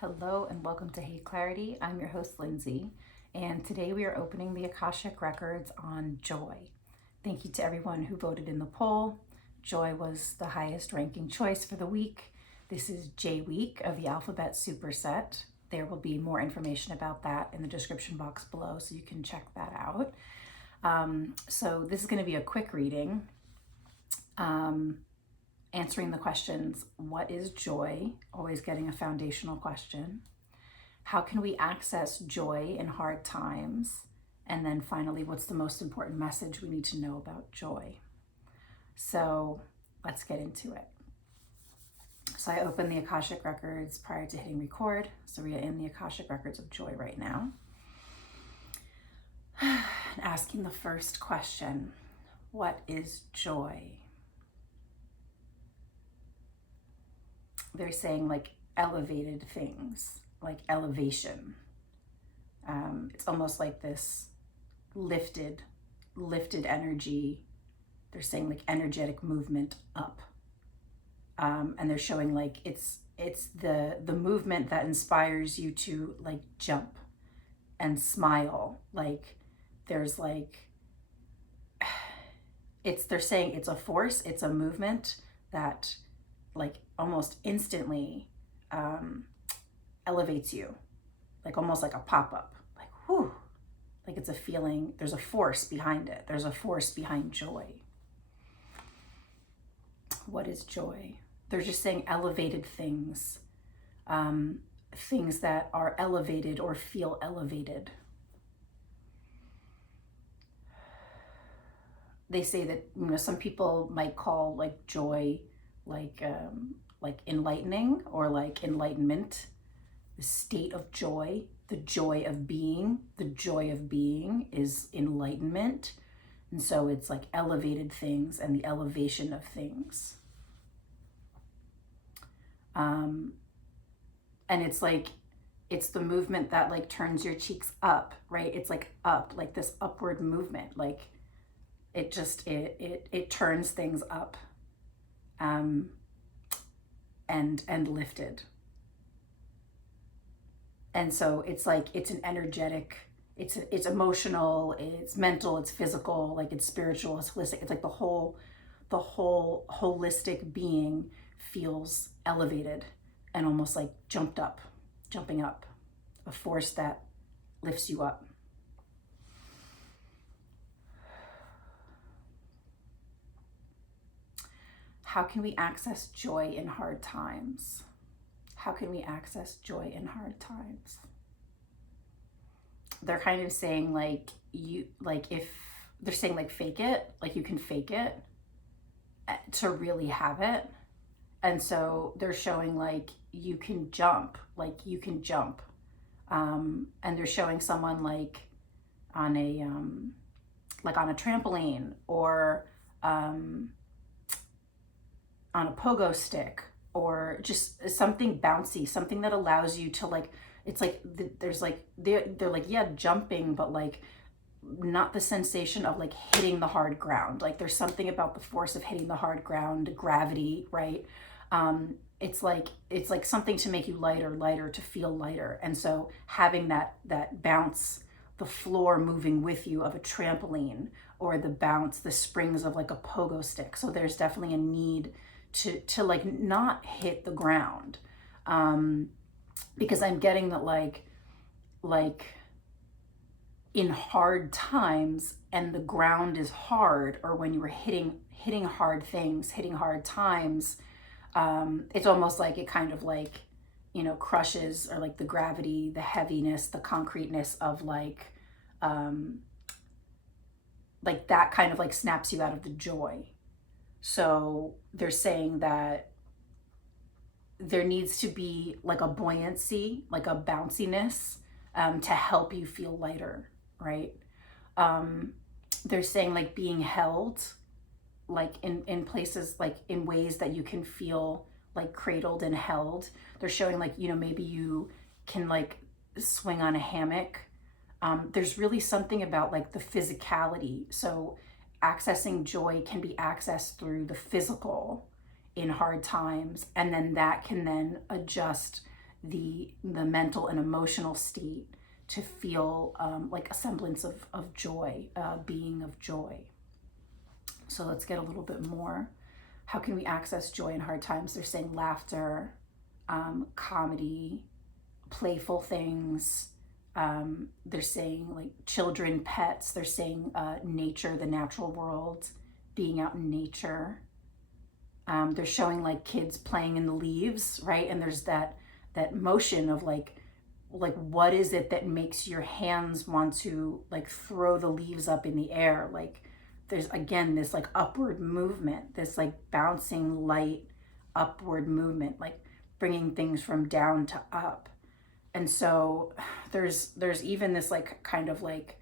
Hello and welcome to Hate Clarity. I'm your host, Lindsay, and today we are opening the Akashic Records on joy. Thank you to everyone who voted in the poll. Joy was the highest ranking choice for the week. This is J Week of the Alphabet Superset. There will be more information about that in the description box below, so you can check that out. So this is going to be a quick reading. Answering the questions, what is joy? Always getting a foundational question. How can we access joy in hard times? And then finally, what's the most important message we need to know about joy? So let's get into it. So I opened the Akashic Records prior to hitting record. So we are in the Akashic Records of joy right now. Asking the first question, what is joy? They're saying like elevated things, like elevation. It's almost like this lifted energy. They're saying like energetic movement up. And they're showing like it's the movement that inspires you to like jump and smile. Like there's like, they're saying it's a force, it's a movement that like almost instantly elevates you, like almost like a pop-up, like whew, like it's a feeling, there's a force behind it. There's a force behind joy. What is joy? They're just saying elevated things, things that are elevated or feel elevated. They say that, some people might call like joy like enlightening or like enlightenment, the state of joy, the joy of being. The joy of being is enlightenment. And so it's like elevated things and the elevation of things. And it's like, it's the movement that like turns your cheeks up, right? It's like up, like this upward movement, like it just, it turns things up. And lifted. And so it's like, it's an energetic, it's emotional, it's mental, it's physical, like it's spiritual, it's holistic. It's like the whole holistic being feels elevated and almost like jumping up, a force that lifts you up. How can we access joy in hard times? How can we access joy in hard times? They're kind of saying like if they're saying like fake it, like you can fake it to really have it. And so they're showing like you can jump. And they're showing someone like on a trampoline or on a pogo stick, or just something bouncy, something that allows you to like, it's like there's like they're like, yeah, jumping, but like not the sensation of like hitting the hard ground. Like there's something about the force of hitting the hard ground, gravity, right? It's like something to make you lighter, to feel lighter. And so having that bounce, the floor moving with you of a trampoline, or the bounce, the springs of like a pogo stick. So there's definitely a need to like not hit the ground, because I'm getting that like in hard times and the ground is hard, or when you were hitting hard things, hitting hard times, it's almost like it kind of like, crushes, or like the gravity, the heaviness, the concreteness of like that kind of like snaps you out of the joy. So they're saying that there needs to be like a buoyancy, like a bounciness, to help you feel lighter, right? They're saying like being held, like in places, like in ways that you can feel like cradled and held. They're showing like, maybe you can like swing on a hammock. There's really something about like the physicality. So accessing joy can be accessed through the physical in hard times, and then that can then adjust the mental and emotional state to feel like a semblance of joy, being of joy. So let's get a little bit more. How can we access joy in hard times? They're saying laughter, comedy, playful things. They're saying like children, pets. They're saying nature, the natural world, being out in nature. They're showing like kids playing in the leaves, right? And there's that motion of like what is it that makes your hands want to like throw the leaves up in the air? Like there's again this like upward movement, this like bouncing light upward movement, like bringing things from down to up. And so there's even this like kind of like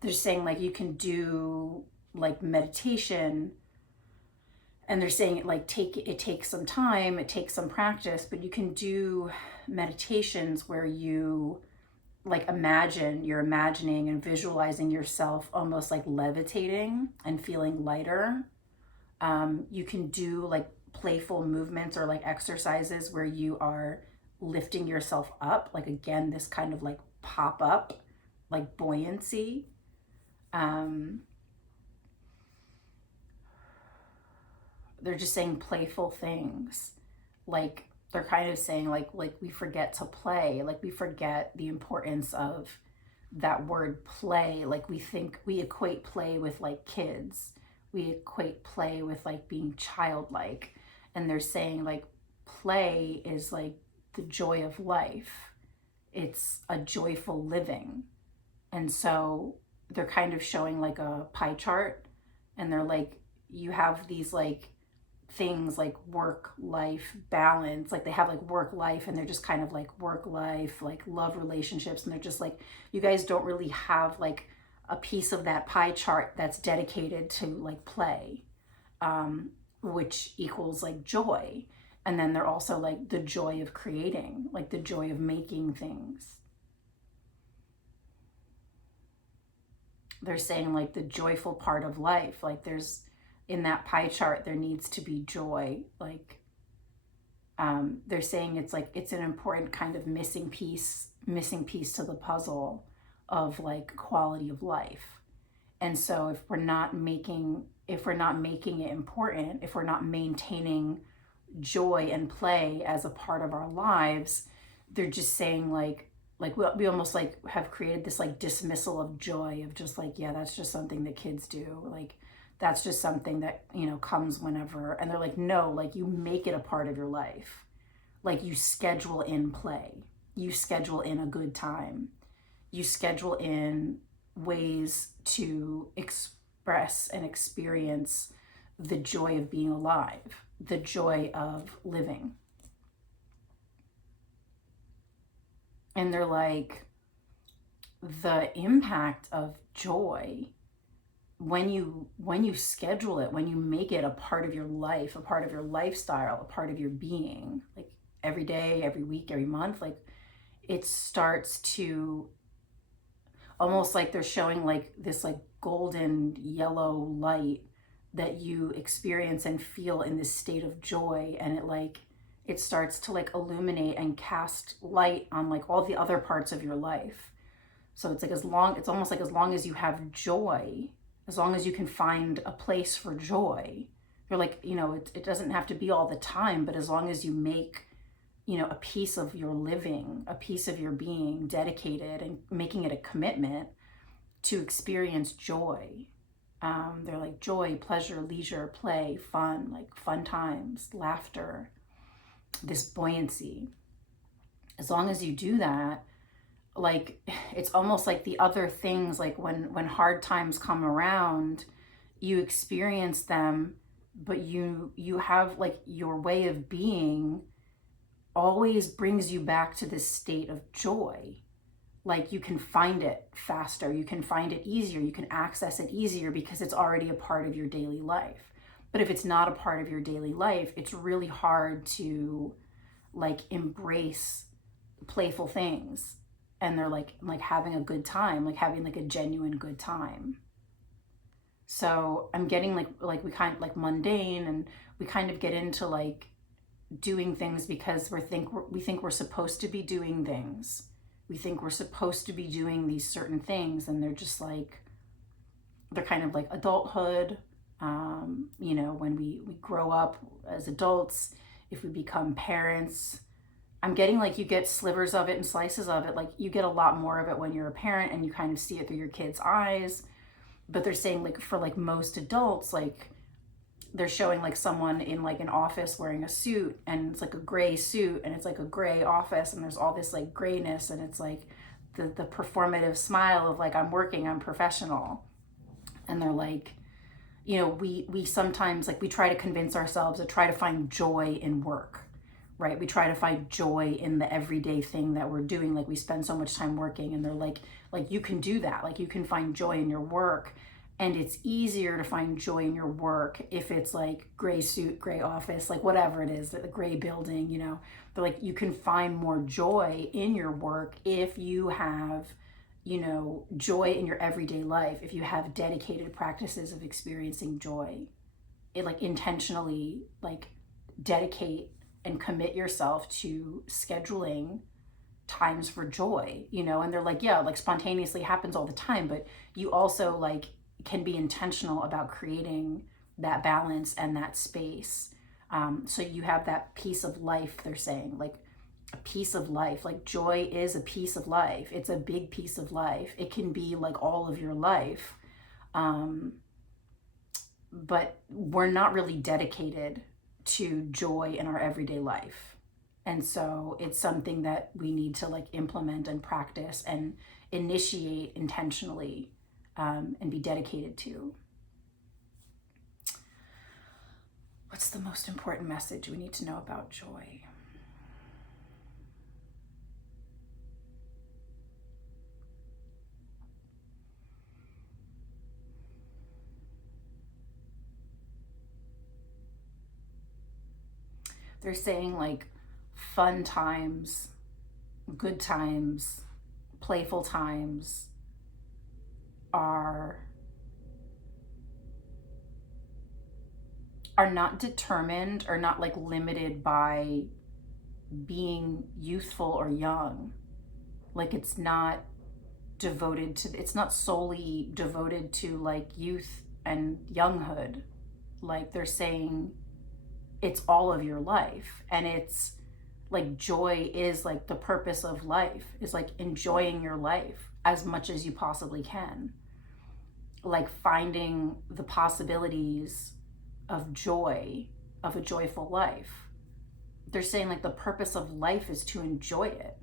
they're saying like you can do like meditation, and they're saying it takes some time, it takes some practice, but you can do meditations where you like you're imagining and visualizing yourself almost like levitating and feeling lighter. You can do like playful movements or like exercises where you are lifting yourself up, like again this kind of like pop up, like buoyancy. They're just saying playful things, like they're kind of saying like we forget to play, like we forget the importance of that word play. Like we equate play with like kids, we equate play with like being childlike, and they're saying like play is like the joy of life, it's a joyful living. And so they're kind of showing like a pie chart, and they're like you have these like things like work life balance, like they have like work life, and they're just kind of like work life, like love relationships, and they're just like you guys don't really have like a piece of that pie chart that's dedicated to like play, which equals like joy. And then they're also like the joy of creating, like the joy of making things. They're saying like the joyful part of life, like there's in that pie chart there needs to be joy. Like they're saying it's like it's an important kind of missing piece to the puzzle of like quality of life. And so if we're not making it important, if we're not maintaining joy and play as a part of our lives, they're just saying like we almost like have created this like dismissal of joy, of just like, yeah, that's just something that kids do, like that's just something that, you know, comes whenever. And they're like, no, like you make it a part of your life. Like you schedule in play, you schedule in a good time, you schedule in ways to express and experience the joy of being alive, the joy of living. And they're like, the impact of joy, when you schedule it, when you make it a part of your life, a part of your lifestyle, a part of your being, like every day, every week, every month, like it starts to almost like they're showing like this like golden yellow light that you experience and feel in this state of joy. And it starts to like illuminate and cast light on like all the other parts of your life. So it's like it's almost like as long as you have joy, as long as you can find a place for joy, you're like, you know, it doesn't have to be all the time, but as long as you make, you know, a piece of your living, a piece of your being dedicated and making it a commitment to experience joy. They're like joy, pleasure, leisure, play, fun, like fun times, laughter, this buoyancy. As long as you do that, like it's almost like the other things, like when hard times come around, you experience them, but you have like your way of being always brings you back to this state of joy. Like you can find it faster, you can find it easier, you can access it easier because it's already a part of your daily life. But if it's not a part of your daily life, it's really hard to like embrace playful things. And they're like having a good time, like having like a genuine good time. So I'm getting like we kind of like mundane, and we kind of get into like doing things because we think we're supposed to be doing things. We think we're supposed to be doing these certain things, and they're just like, they're kind of like adulthood. You know, when we grow up as adults, if we become parents, I'm getting like you get slivers of it and slices of it. Like you get a lot more of it when you're a parent and you kind of see it through your kids' eyes. But they're saying like for like most adults, like they're showing like someone in like an office wearing a suit, and it's like a gray suit and it's like a gray office, and there's all this like grayness, and it's like the performative smile of like, I'm working, I'm professional. And they're like, you know, we sometimes like we try to convince ourselves to try to find joy in work, right? We try to find joy in the everyday thing that we're doing. Like we spend so much time working, and they're like you can do that. Like you can find joy in your work, and it's easier to find joy in your work if it's like gray suit, gray office, like whatever it is, the gray building, you know. They're like, you can find more joy in your work if you have, you know, joy in your everyday life, if you have dedicated practices of experiencing joy. It like intentionally like dedicate and commit yourself to scheduling times for joy, you know. And they're like, yeah, like spontaneously happens all the time, but you also like can be intentional about creating that balance and that space. So you have that piece of life, they're saying, like a piece of life. Like joy is a piece of life. It's a big piece of life. It can be like all of your life. But we're not really dedicated to joy in our everyday life. And so it's something that we need to like implement and practice and initiate intentionally, and be dedicated to. What's the most important message we need to know about joy? They're saying like fun times, good times, playful times are not determined or not like limited by being youthful or young. Like it's not it's not solely devoted to like youth and younghood. Like they're saying it's all of your life, and it's like joy is like the purpose of life, is like enjoying your life as much as you possibly can, like finding the possibilities of joy, of a joyful life. They're saying like the purpose of life is to enjoy it.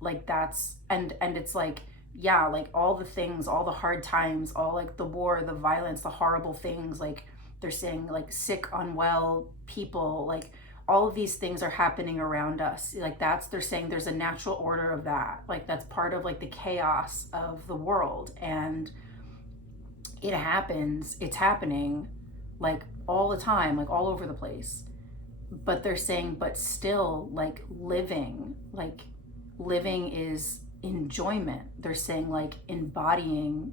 Like that's, and it's like, yeah, like all the things, all the hard times, all like the war, the violence, the horrible things, like they're saying like sick, unwell people, like all of these things are happening around us. Like they're saying there's a natural order of that. Like that's part of like the chaos of the world. And it happens, it's happening like all the time, like all over the place. But they're saying, but still like living is enjoyment. They're saying like embodying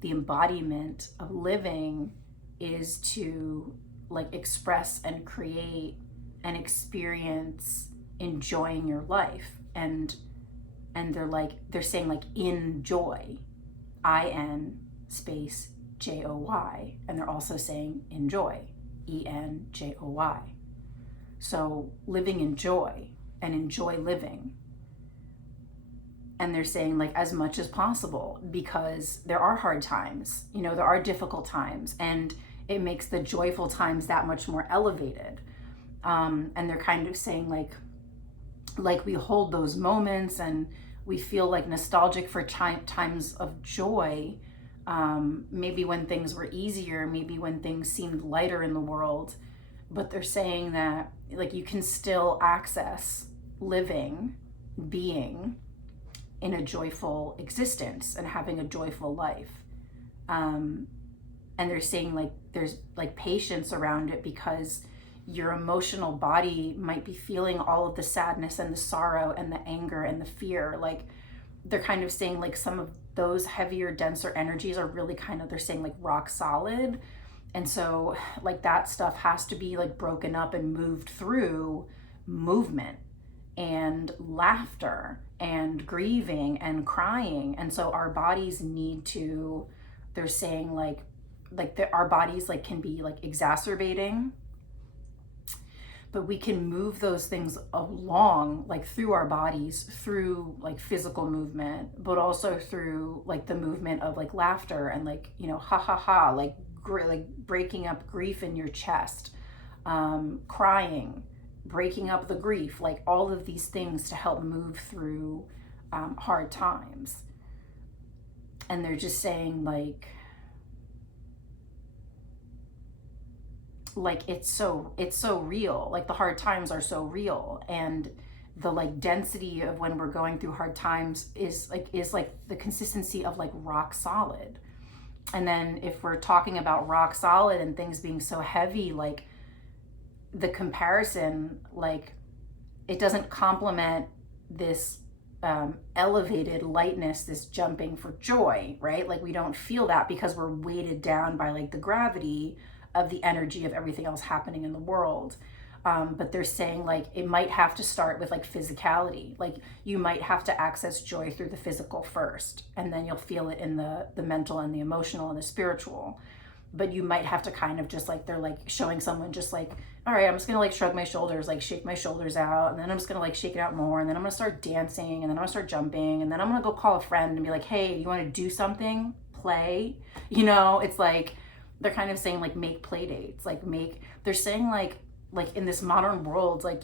the embodiment of living is to like express and create and experience enjoying your life. And they're saying like enjoy, IN space JOY, and they're also saying enjoy, ENJOY. So living in joy and enjoy living. And they're saying like as much as possible, because there are hard times, you know, there are difficult times, and it makes the joyful times that much more elevated. And they're kind of saying like we hold those moments and we feel like nostalgic for times of joy, maybe when things were easier, maybe when things seemed lighter in the world. But they're saying that like you can still access living, being in a joyful existence and having a joyful life. And they're saying like there's like patience around it, because your emotional body might be feeling all of the sadness and the sorrow and the anger and the fear. Like they're kind of saying like some of those heavier, denser energies are really kind of, they're saying like rock solid. And so like that stuff has to be like broken up and moved through movement and laughter and grieving and crying. And so our bodies need to, they're saying our bodies like can be like exacerbating, but we can move those things along like through our bodies, through like physical movement, but also through like the movement of like laughter and like, you know, ha ha ha, like breaking up grief in your chest, crying, breaking up the grief, like all of these things to help move through hard times. And they're just saying like it's so real, like the hard times are so real, and the like density of when we're going through hard times is like the consistency of like rock solid. And then if we're talking about rock solid and things being so heavy, like the comparison, like it doesn't complement this elevated lightness, this jumping for joy, right? Like we don't feel that because we're weighted down by like the gravity of the energy of everything else happening in the world. But they're saying like it might have to start with like physicality. Like you might have to access joy through the physical first, and then you'll feel it in the mental and the emotional and the spiritual. But you might have to kind of just like, they're like showing someone just like, all right, I'm just gonna like shrug my shoulders, like shake my shoulders out, and then I'm just gonna like shake it out more, and then I'm gonna start dancing, and then I'm gonna start jumping, and then I'm gonna go call a friend and be like, hey, you want to do something? Play? You know, it's like they're kind of saying like make play dates, like they're saying like in this modern world, like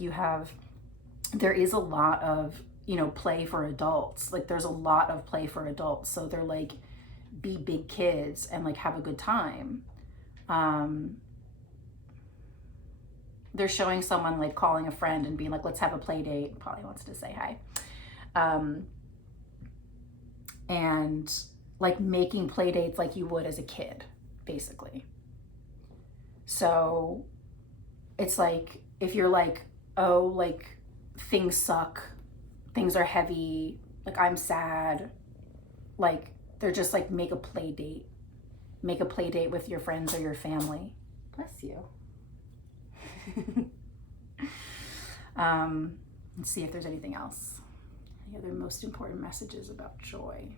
there is a lot of, you know, play for adults. Like there's a lot of play for adults. So they're like, be big kids and like have a good time. They're showing someone like calling a friend and being like, let's have a play date. Probably wants to say hi. And like making play dates like you would as a kid, basically. So it's like, if you're like, oh, like things suck, things are heavy, like I'm sad, like they're just like, make a play date with your friends or your family. Bless you. Let's see if there's anything else. Any other most important messages about joy?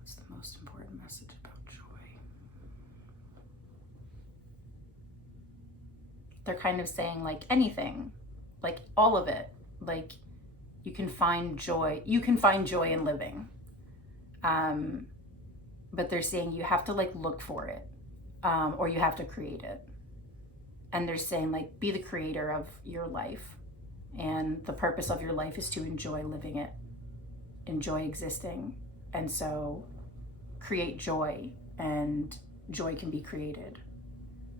What's the most important message about joy? They're kind of saying like anything, like all of it, like you can find joy in living. But they're saying you have to like look for it, or you have to create it. And they're saying like, be the creator of your life. And the purpose of your life is to enjoy living it, enjoy existing. And so create joy, and joy can be created.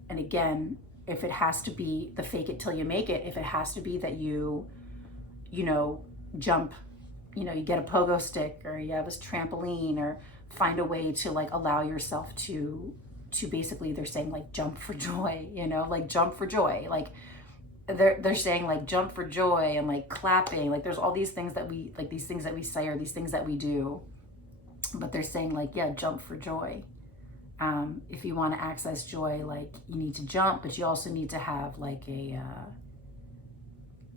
And again, if it has to be the fake it till you make it, if it has to be that you know, jump, you know, you get a pogo stick, or you have a trampoline, or find a way to like allow yourself to basically, they're saying like jump for joy, you know, like jump for joy. Like they're saying like jump for joy and like clapping. Like there's all these things that we, like these things that we say, or these things that we do, but they're saying like, yeah, jump for joy. If you want to access joy, like you need to jump, but you also need to have like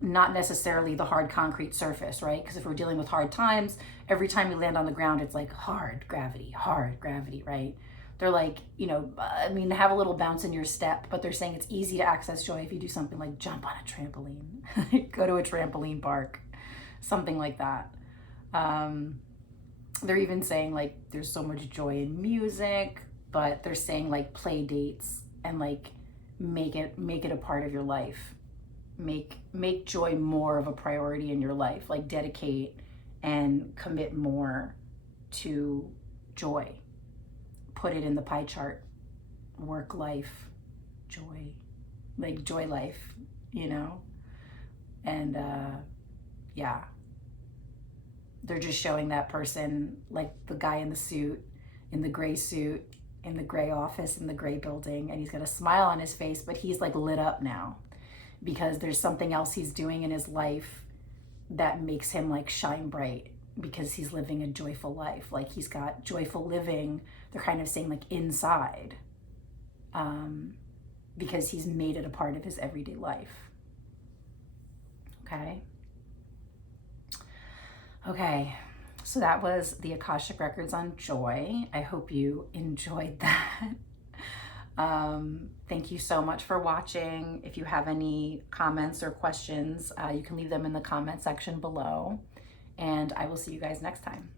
not necessarily the hard concrete surface, right? Because if we're dealing with hard times, every time we land on the ground, it's like hard gravity, right? They're like, you know, I mean, have a little bounce in your step, but they're saying it's easy to access joy if you do something like jump on a trampoline, go to a trampoline park, something like that. They're even saying like there's so much joy in music, but they're saying like play dates and like make it a part of your life. Make joy more of a priority in your life, like dedicate and commit more to joy. Put it in the pie chart. Work life, joy, like joy life, you know? And yeah, they're just showing that person, like the guy in the suit, in the gray suit, in the gray office, in the gray building, and he's got a smile on his face, but he's like lit up now, because there's something else he's doing in his life that makes him like shine bright. because he's living a joyful life. Like he's got joyful living. They're kind of saying like inside, because he's made it a part of his everyday life. Okay. Okay. So that was the Akashic Records on joy. I hope you enjoyed that. Thank you so much for watching. If you have any comments or questions, you can leave them in the comment section below. And I will see you guys next time.